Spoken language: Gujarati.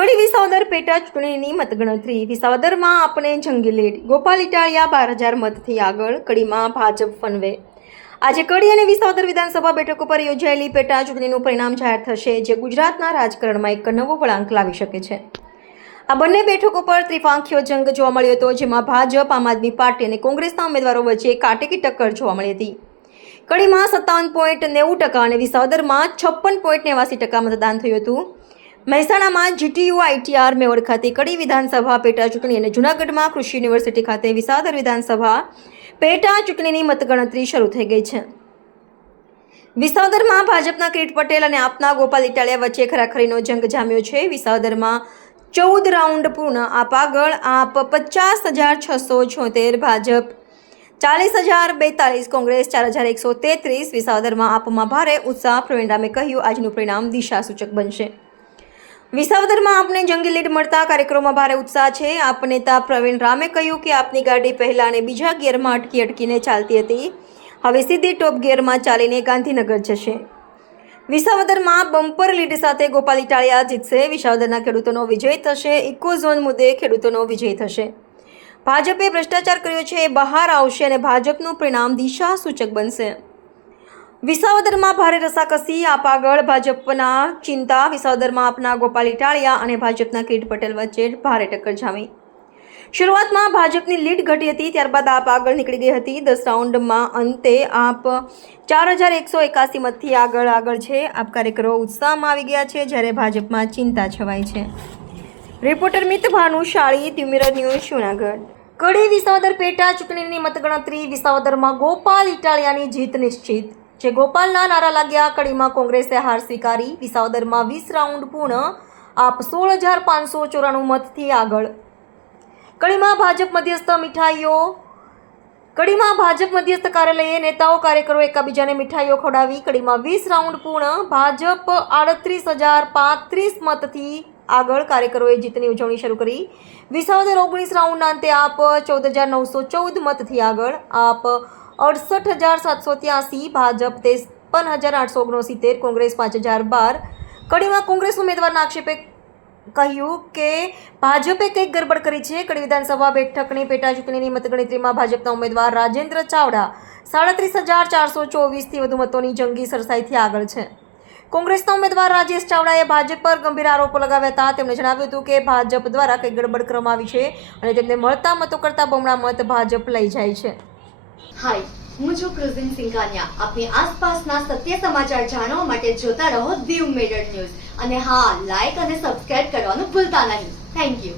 કડી વિસાવદર પેટા ચૂંટણીની મતગણતરી. વિસાવદરમાં આપણે જંગી લીડ. ગોપાલ ઇટાલિયા 12,000 મતથી આગળ. કડીમાં ભાજપ ફનવે. આજે કડી અને વિસાવદર વિધાનસભા બેઠકો પર યોજાયેલી પેટા ચૂંટણીનું પરિણામ જાહેર થશે, જે ગુજરાતના રાજકારણમાં એક નવો વળાંક લાવી શકે છે. આ બંને બેઠકો પર ત્રિપાંખીયો જંગ જોવા મળ્યો હતો, જેમાં ભાજપ, આમ આદમી પાર્ટી અને કોંગ્રેસના ઉમેદવારો વચ્ચે કાટેકી ટક્કર જોવા મળી હતી. કડીમાં 57.90% અને વિસાવદરમાં 56.89% મતદાન થયું હતું. મહેસાણામાં જીટીયુ આઈટીઆર મેવડ ખાતે કડી વિધાનસભા પેટા ચૂંટણી અને જૂનાગઢમાં કૃષિ યુનિવર્સિટી ખાતે વિસાવદર વિધાનસભા પેટા ચૂંટણીની મતગણતરી શરૂ થઈ ગઈ છે. વિસાવદરમાં ભાજપના કિરીટ પટેલ અને આપના ગોપાલ ઇટાલિયા વચ્ચે ખરાખરીનો જંગ જામ્યો છે. વિસાવદરમાં 14 રાઉન્ડ પૂર્ણ. આપ આગળ. આપ 50,676, ભાજપ 40,042, કોંગ્રેસ 4,133. વિસાવદરમાં આપમાં ભારે ઉત્સાહ. પ્રવીણ રામે કહ્યું, આજનું પરિણામ દિશાસૂચક બનશે. વિસાવદરમાં આપને જંગી લીડ મળતા કાર્યક્રમમાં ભારે ઉત્સાહ છે. આપ નેતા પ્રવીણ રામે કહ્યું કે આપની ગાડી પહેલા અને બીજા ગિયરમાં અટકીને ચાલતી હતી, હવે સીધી ટોપ ગિયરમાં ચાલીને ગાંધીનગર જશે. વિસાવદરમાં બમ્પર લીડ સાથે ગોપાલ ઇટાલિયા જીતશે. વિસાવદરના ખેડૂતોનો વિજય થશે. ઇકો ઝોન મુદ્દે ખેડૂતોનો વિજય થશે. ભાજપે ભ્રષ્ટાચાર કર્યો છે એ બહાર આવશે અને ભાજપનું પરિણામ દિશા સૂચક બનશે. વિસાવદરમાં ભારે રસાકસી. આપ આગળ. ભાજપના ચિંતા. વિસાવદરમાં આપના ગોપાલ ઇટાલિયા અને ભાજપના કિરીટ પટેલ વચ્ચે ભારે ટક્કર જામી. શરૂઆતમાં ભાજપની લીડ ઘટી હતી, ત્યારબાદ આપ આગળ નીકળી ગઈ હતી. 10 રાઉન્ડમાં અંતે આપ 4,181 મતથી આગળ છે. આપ કાર્યકરો ઉત્સાહમાં આવી ગયા છે, જ્યારે ભાજપમાં ચિંતા છવાઈ છે. Reporter Mit Bhanushali, the Mirror News, Junagadh. Kadi Visavadar પેટા ચૂંટણીની મતગણતરી. વિસાવદરમાં ગોપાલ ઇટાલિયાની જીત નિશ્ચિત. જે ગોપાલના નારા લાગ્યા. કડીમાં કોંગ્રેસે હાર સ્વીકારી. વિસાવદરમાં 20 રાઉન્ડ પૂર્ણ. આપ 16,594 મતથી આગળ. કડીમાં ભાજપ મધ્યસ્થ કાર્યાલયે નેતાઓ કાર્યકરો એકબીજાને મીઠાઈઓ ખવડાવી. કડીમાં 20 રાઉન્ડ પૂર્ણ. ભાજપ 38,035 મતથી આગળ. કાર્યકરોએ જીતની ઉજવણી શરૂ કરી. વિસાવદર 19 રાઉન્ડના અંતે આપ 14,914 મતથી આગળ. આપ 68,783, ભાજપ 53,869, કોંગ્રેસ 5,012. કડીમાં કોંગ્રેસ ઉમેદવારના આક્ષેપે કહ્યું કે ભાજપે કંઈક ગડબડ કરી છે. કડી વિધાનસભા બેઠકની પેટા ચૂંટણીની મતગણતરીમાં ભાજપના ઉમેદવાર રાજેન્દ્ર ચાવડા 37,424થી વધુ મતોની જંગી સરસાઈથી આગળ છે. કોંગ્રેસના ઉમેદવાર રાજેશ ચાવડાએ ભાજપ પર ગંભીર આરોપો લગાવ્યા હતા. તેમણે જણાવ્યું હતું કે ભાજપ દ્વારા કંઈક ગડબડ કરવામાં આવી છે અને તેમને મળતા મતો કરતાં બમણા મત ભાજપ લઈ જાય છે. હાય, હું છું ક્રુઝિન સિંઘાનિયા. આપની આસપાસના સત્ય સમાચાર જાણવા માટે જોતા રહો ધી મિરર ન્યૂઝ અને હા, લાઈક અને સબસ્ક્રાઇબ કરવાનું ભૂલતા નહીં. Thank you.